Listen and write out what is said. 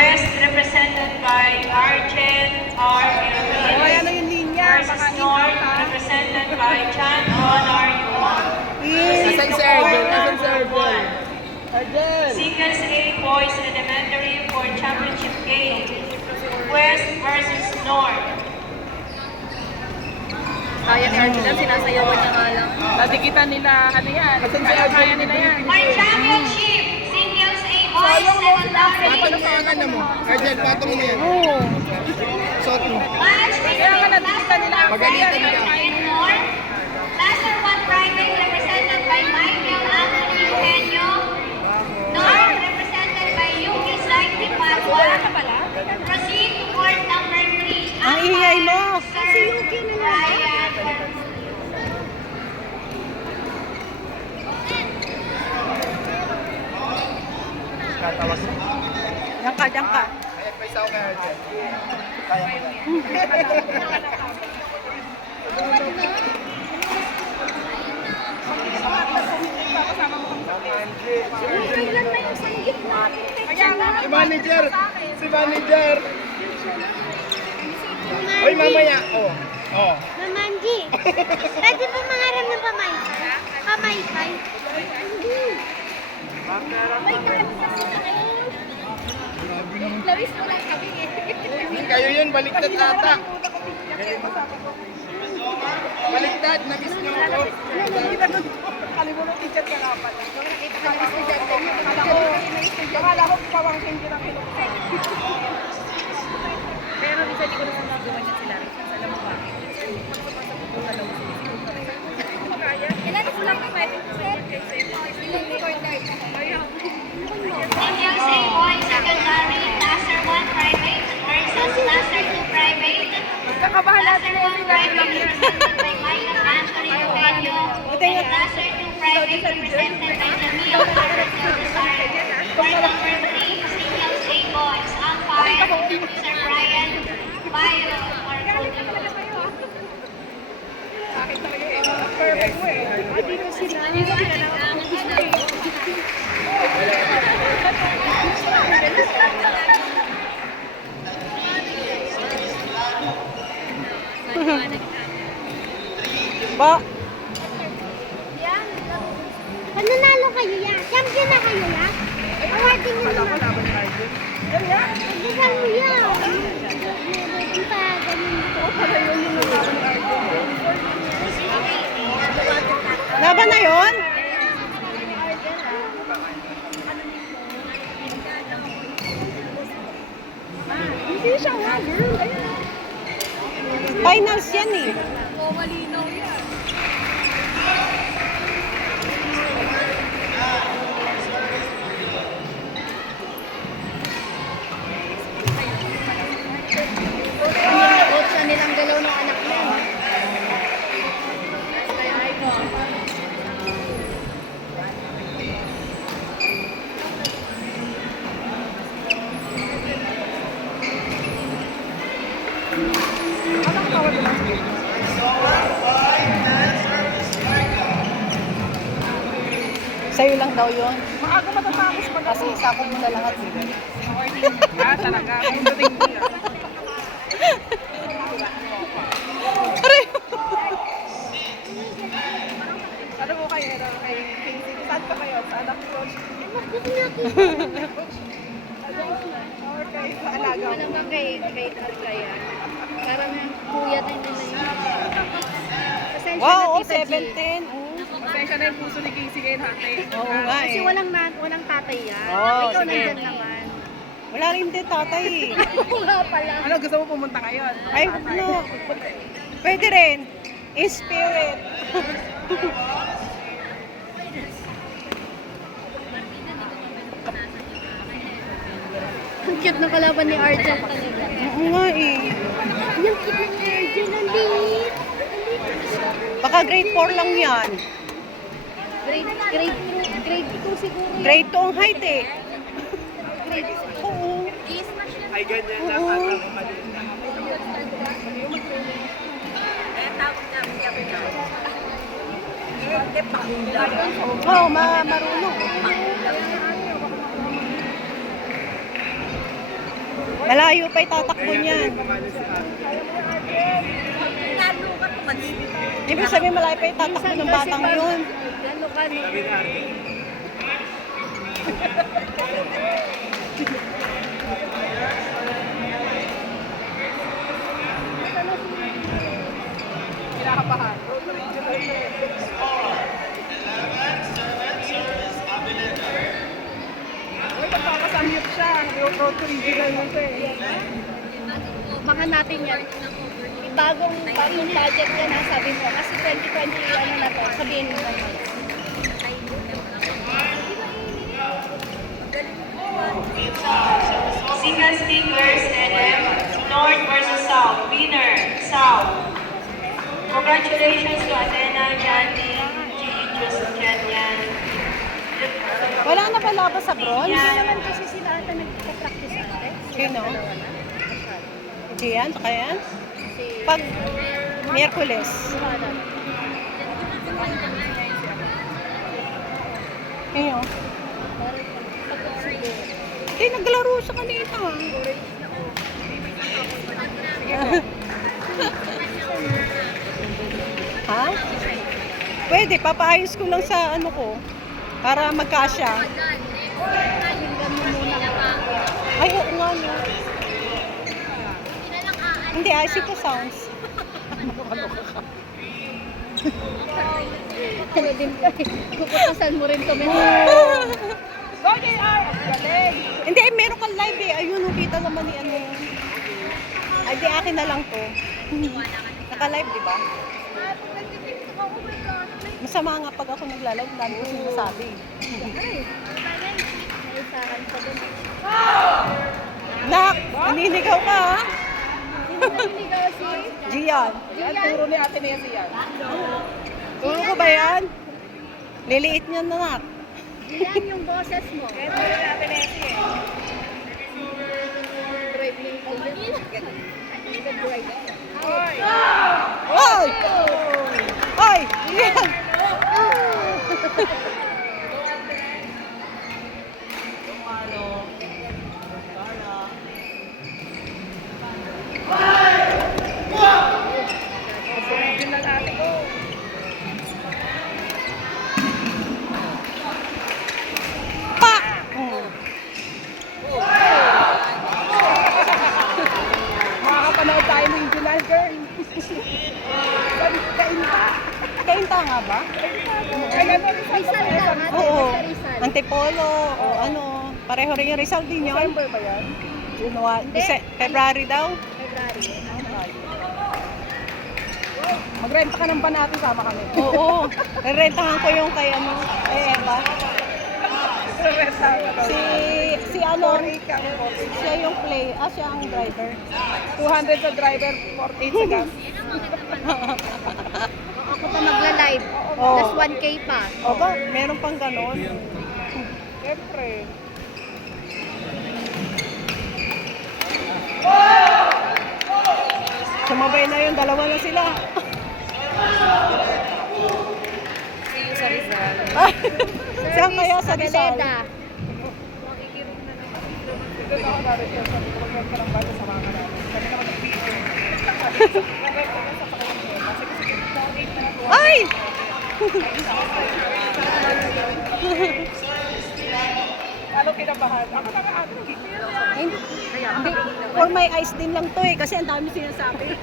West represented by Arjen R. Irvin versus North represented by John Ron R. Yuan. Asan si Arjen? Asan si Arjen? Arjen! Singles A Boys Elementary for Championship game. West versus North. Kaya ni Arjun, sinasayawan niya nga lang. Tadikitan nila, ano yan? Asan si Arjen? Kaya nila yan. For championship, Singles A Boys Secondary. Patong sa ano mo? Arjen, patong mo yan. Oo. Suot mo. Match Kaya nga nadikitan nila. Pagalitan ka. in North. Master 1 Private represented by Michael Anthony Eugenio. North represented by Yuki Saik Dipadua. Proceed to court number 3. Ang ingay mo. Si Yuki na lang. Tatawas mo. Diyan ka, diyan ka. Kaya pa isa ko kay Arjen. Kaya ko yan. Kailan na yung sanggit natin? Si manager! Si manager! Uy, mamaya! Oh. Oh. Mamanji, pwede ba mangarap ng pamaypay? Pamaypay? Lawis mo lang kami eh. Hindi kayo yun, baliktad ata. Baliktad, nabis niyo ako. Kalimutan teacher ka dapat. Akala ko pawangkin din ang kinukuha. Pero minsan di ko naman nagawa niya sila. Alam mo ba? Ilan ko lang ang pwede ko sir? Ilan ko Singles A Boys Secondary, Master 1 Private versus Master 2 Private. Kakabahan natin Master 1 Private represented by Michael Anthony Eugenio. And Master 2 Private represented by Camilo Arroyo Rosario. Court number 3, Singles A Boys. Umpire, Sir Brian Bayo Marconi. Perfect mo eh. Hindi ko sila. Ba? Pananalo kayo yan. Champion na kayo yan. Awarding nyo naman. Pagdasal mo yan. Meron pa ganun ito. Laban na yun? Hindi siya nga girl. Finals yan eh. Oo, malinaw yan. Coach na nilang galaw ng anak niya. Sa'yo lang daw yun. Maaga matatapos pag Kasi sakop mo na lahat. Ah, talaga. Ang dating niya. Ano mo kayo? Kay Casey? Saan ka kayo? Sa anak ko? Or kay sa alaga mo? Naman kay Argaya. Parang kuya din nila yun. Pasensya Wow, na, Tita G. 17. Oh. Pasensya na yung puso ni Casey ngayon hati. Oo nga Kasi eh. walang tatay yan. Oo, Ikaw sige. nandyan naman. Wala rin din tatay eh. Wala pala. Ano, gusto mo pumunta ngayon? Ay, no. Pwede rin. In spirit. Ang cute na kalaban ni Arjen talaga. Oo nga eh. Yung cute ni Arjen, nandit. Baka grade 4 lang yan. Grade 2 siguro. Grade 2 ang height eh. Grade Oo. Ay, ganyan lang. Oo. Oo, marunong. Malayo pa itatakbo niyan. Ibig sabihin malayo pa itatakbo ng batang yun. Ano ka, no? Kinakabahan. Uy, magpapasamyot siya. Road to regional mo ito eh. Baka natin yan. Bagong budget yan, ha, sabi mo. Kasi 2020, ano na to, sabihin mo naman. Single speakers, NM, North versus South. Winner, South. Congratulations to Athena, Jandy, G, Justin, yan. Wala na ba labas sa bronze? Hindi naman kasi sila ata nagpa-practice ate. Sino? Hindi yan, saka yan? Si Pag Miyerkules. Suhana. Ayun. Hindi, naglaro siya kanina. Ha? Pwede, papaayos ko lang sa ano ko. Para magkasya. Ay, oo nga no. Hindi, ayos ko sounds. Ano din, puputasan mo rin to, Hindi, meron kang live eh. Ayun, kita naman ni ano yun. Ay, di akin na lang to. Naka-live, di ba? Masama nga pag ako nagla-live, dami ko sinasabi. Naisahan pa dun. Nak, naninigaw ka ha? Naninigaw si Gian. Turo ni Ate Nessie yan. Turo ko ba yan? Liliit niya na nak. Yan yung boses mo. Turo ni Ate Nessie. Drive link ko yun. Drive. Hoy! Hoy! Yan! Original ate ko. Pa! Makakapanood tayo ng original girl. Kainta. Kainta nga ba? Ay, gano'n rin sa Rizal lang, ate. Oo. Sa Rizal. Antipolo o ano. Pareho rin yung Rizal din yun. December ba yan? February daw. February. Magrenta ka ng banati, sama kami. Oo. Rentahan ko yung kay ano, kay Eva. Renta ka daw. Si ano, 4-8 ka, 4-8. siya yung play, siya ang driver. 200 sa driver, 48 sa gas. Ako pa magla-live. Oo. Plus 1K pa. O ba, meron pang ganon. Siyempre. Sumabay na yun, dalawa na sila. Sa Rizal. Saan kaya sa Rizal? Galeda. Ito na ako narin yan. Sabi ko, mag-rent ka ng bata sa mga kanal. Kami naman nag-video. Mag-rent ka sa pakiramay. Kasi 48 na to. Ay! Ano kinabahan? Ako na nga ate. Hindi. For my eyes din lang to eh, kasi ang dami sinasabi.